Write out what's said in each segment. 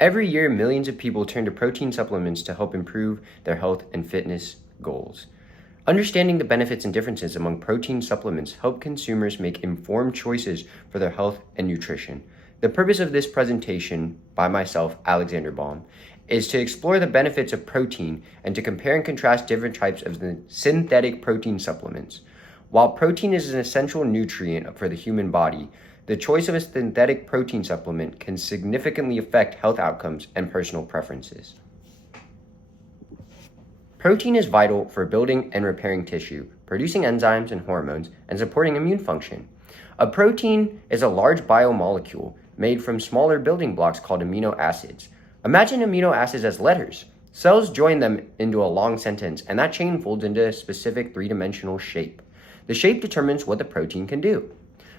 Every year, millions of people turn to protein supplements to help improve their health and fitness goals. Understanding the benefits and differences among protein supplements help consumers make informed choices for their health and nutrition. The purpose of this presentation by myself, Alexander Baum, is to explore the benefits of protein and to compare and contrast different types of the synthetic protein supplements. While protein is an essential nutrient for the human body, the choice of a synthetic protein supplement can significantly affect health outcomes and personal preferences. Protein is vital for building and repairing tissue, producing enzymes and hormones, and supporting immune function. A protein is a large biomolecule made from smaller building blocks called amino acids. Imagine amino acids as letters. Cells join them into a long sentence, and that chain folds into a specific three-dimensional shape. The shape determines what the protein can do.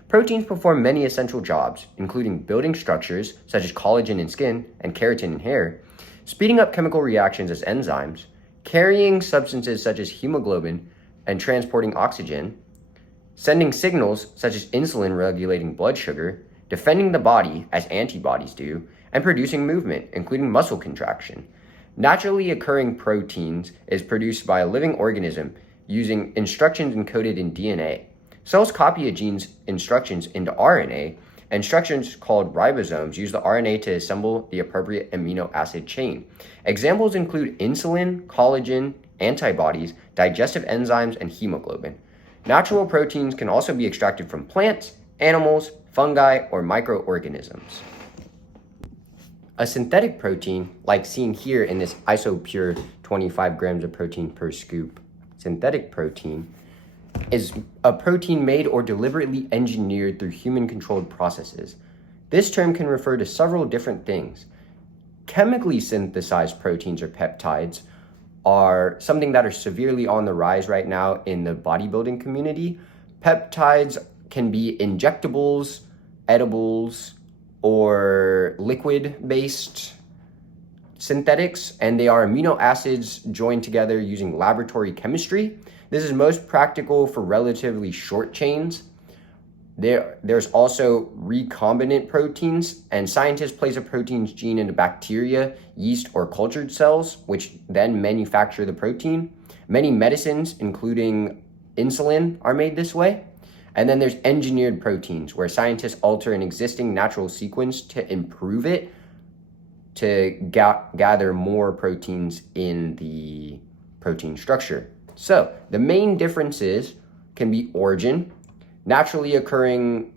Proteins perform many essential jobs, including building structures such as collagen in skin and keratin in hair, speeding up chemical reactions as enzymes, carrying substances such as hemoglobin and transporting oxygen, sending signals such as insulin regulating blood sugar, defending the body as antibodies do, and producing movement, including muscle contraction. Naturally occurring proteins is produced by a living organism using instructions encoded in DNA. Cells copy a gene's instructions into RNA, and structures called ribosomes use the RNA to assemble the appropriate amino acid chain. Examples include insulin, collagen, antibodies, digestive enzymes, and hemoglobin. Natural proteins can also be extracted from plants, animals, fungi, or microorganisms. A synthetic protein, like seen here in this IsoPure 25 grams of protein per scoop synthetic protein, is a protein made or deliberately engineered through human-controlled processes. This term can refer to several different things. Chemically synthesized proteins or peptides are something that are severely on the rise right now in the bodybuilding community. Peptides can be injectables, edibles, or liquid-based synthetics, and they are amino acids joined together using laboratory chemistry. This is most practical for relatively short chains. There's also recombinant proteins, and scientists place a protein's gene into bacteria, yeast, or cultured cells, which then manufacture the protein. Many medicines, including insulin, are made this way. And then there's engineered proteins, where scientists alter an existing natural sequence to improve it to gather more proteins in the protein structure. So the main differences can be origin. Naturally occurring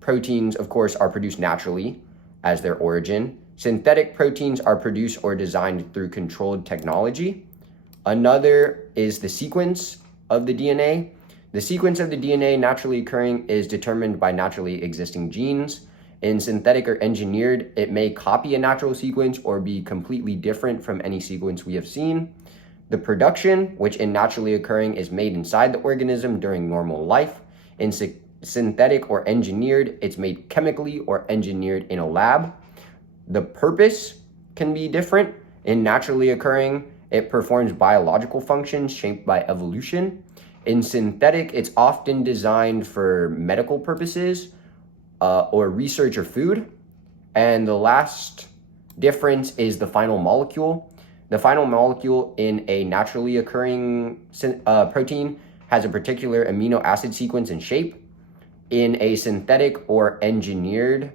proteins, of course, are produced naturally as their origin. Synthetic proteins are produced or designed through controlled technology. Another is the sequence of the DNA. The sequence of the DNA naturally occurring is determined by naturally existing genes. In synthetic or engineered, it may copy a natural sequence or be completely different from any sequence we have seen. The production, which in naturally occurring is made inside the organism during normal life. In synthetic or engineered, it's made chemically or engineered in a lab. The purpose can be different. In naturally occurring, it performs biological functions shaped by evolution. In synthetic, it's often designed for medical purposes or research or food. And the last difference is the final molecule. The final molecule in a naturally occurring protein has a particular amino acid sequence and shape. In a synthetic or engineered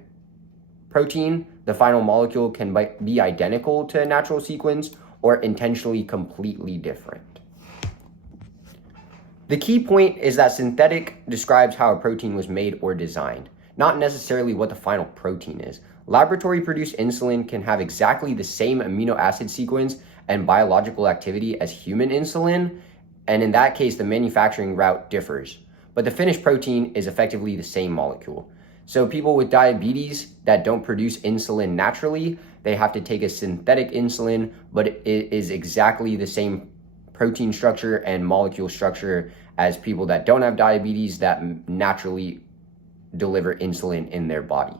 protein, the final molecule can be identical to a natural sequence or intentionally completely different. The key point is that synthetic describes how a protein was made or designed, not necessarily what the final protein is. Laboratory-produced insulin can have exactly the same amino acid sequence and biological activity as human insulin, and in that case, the manufacturing route differs. But the finished protein is effectively the same molecule. So people with diabetes that don't produce insulin naturally, they have to take a synthetic insulin, but it is exactly the same protein structure and molecule structure as people that don't have diabetes that naturally deliver insulin in their body.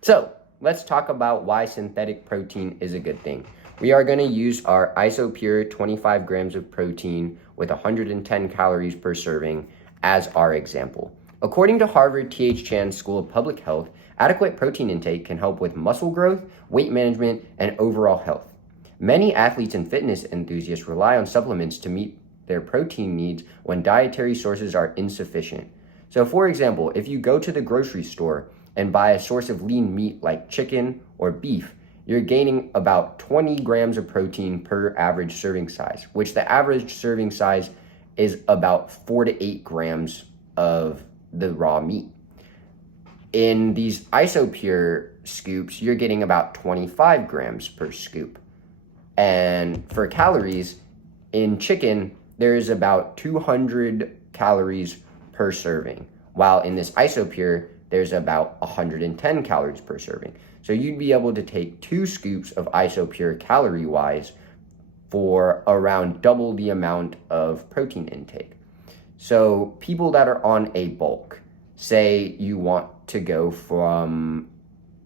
So let's talk about why synthetic protein is a good thing. We are going to use our IsoPure 25 grams of protein with 110 calories per serving as our example. According to Harvard T.H. Chan School of Public Health, adequate protein intake can help with muscle growth, weight management, and overall health. Many athletes and fitness enthusiasts rely on supplements to meet their protein needs when dietary sources are insufficient. So, for example, if you go to the grocery store and buy a source of lean meat like chicken or beef, you're gaining about 20 grams of protein per average serving size, which the average serving size is about 4 to 8 grams of the raw meat. In these isopure scoops, you're getting about 25 grams per scoop. And for calories, in chicken, there's about 200 calories per serving, while in this isopure, there's about 110 calories per serving. So you'd be able to take 2 scoops of isopure calorie-wise for around double the amount of protein intake. So people that are on a bulk, say you want to go from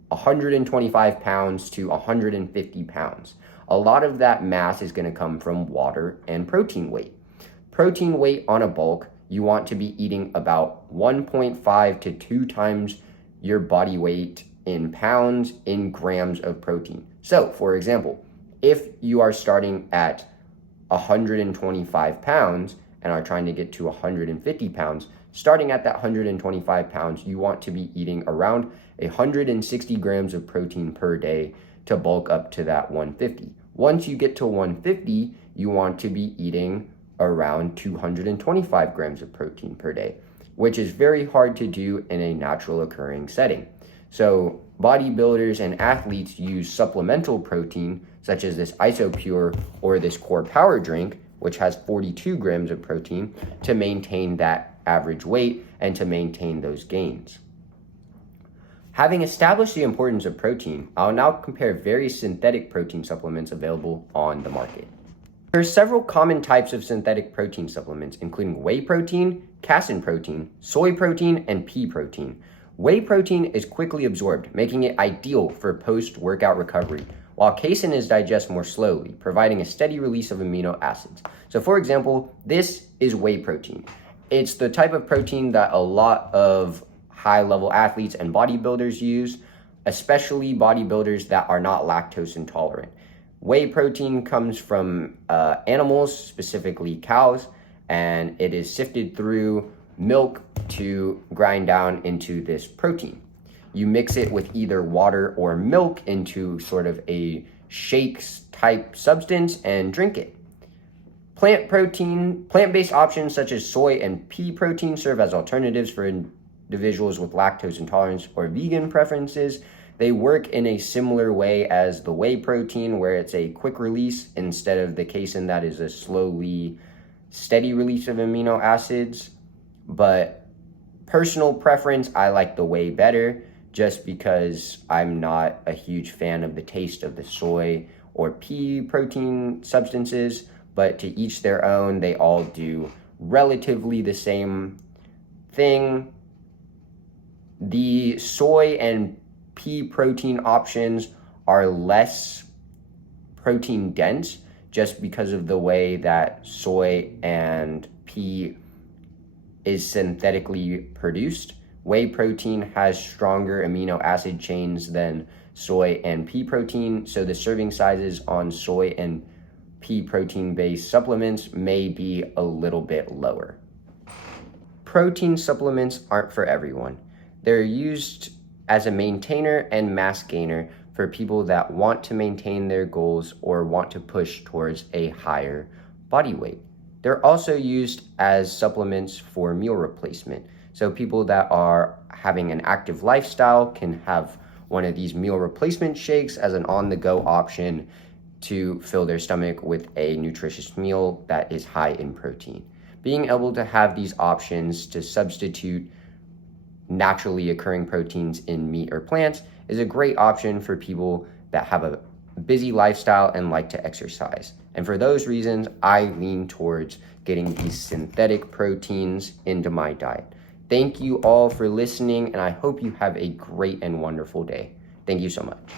125 pounds to 150 pounds, a lot of that mass is going to come from water and protein weight. Protein weight on a bulk, you want to be eating about 1.5 to 2 times your body weight in pounds in grams of protein. So, for example, if you are starting at 125 pounds and are trying to get to 150 pounds, starting at that 125 pounds, you want to be eating around 160 grams of protein per day to bulk up to that 150. Once you get to 150, you want to be eating around 225 grams of protein per day, which is very hard to do in a natural occurring setting. So bodybuilders and athletes use supplemental protein, such as this Isopure or this Core Power drink, which has 42 grams of protein, to maintain that average weight and to maintain those gains. Having established the importance of protein, I'll now compare various synthetic protein supplements available on the market. There are several common types of synthetic protein supplements, including whey protein, casein protein, soy protein, and pea protein. Whey protein is quickly absorbed, making it ideal for post-workout recovery, while casein is digested more slowly, providing a steady release of amino acids. So for example, this is whey protein. It's the type of protein that a lot of high-level athletes and bodybuilders use, especially bodybuilders that are not lactose intolerant. Whey protein comes from animals, specifically cows, and it is sifted through milk to grind down into this protein. You mix it with either water or milk into sort of a shakes type substance and drink it. Plant-based options such as soy and pea protein serve as alternatives for individuals with lactose intolerance or vegan preferences. They work in a similar way as the whey protein, where it's a quick release instead of the casein that is a slowly steady release of amino acids. But personal preference, I like the whey better, just because I'm not a huge fan of the taste of the soy or pea protein substances, but to each their own. They all do relatively the same thing. The soy and pea protein options are less protein dense just because of the way that soy and pea is synthetically produced. Whey protein has stronger amino acid chains than soy and pea protein, so the serving sizes on soy and pea protein-based supplements may be a little bit lower. Protein supplements aren't for everyone. They're used as a maintainer and mass gainer for people that want to maintain their goals or want to push towards a higher body weight. They're also used as supplements for meal replacement. So people that are having an active lifestyle can have one of these meal replacement shakes as an on-the-go option to fill their stomach with a nutritious meal that is high in protein. Being able to have these options to substitute naturally occurring proteins in meat or plants is a great option for people that have a busy lifestyle and like to exercise. And for those reasons, I lean towards getting these synthetic proteins into my diet. Thank you all for listening, and I hope you have a great and wonderful day. Thank you so much.